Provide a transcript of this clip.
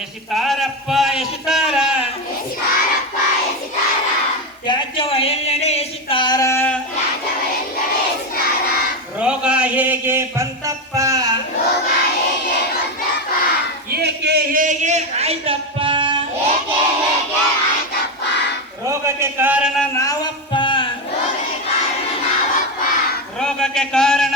ಎಸಿತಾರಪ್ಪ ಎಸಿತಾರ ತ್ಯಾಜ್ಯವ ಎಲ್ಲೆಡೆ ಎಸಿತಾರ ರೋಗ ಹೇಗೆ ಬಂತಪ್ಪ ಏಕೆ ಹೇಗೆ ಆಯ್ತಪ್ಪ ರೋಗಕ್ಕೆ ಕಾರಣ ನಾವಪ್ಪ ರೋಗಕ್ಕೆ ಕಾರಣ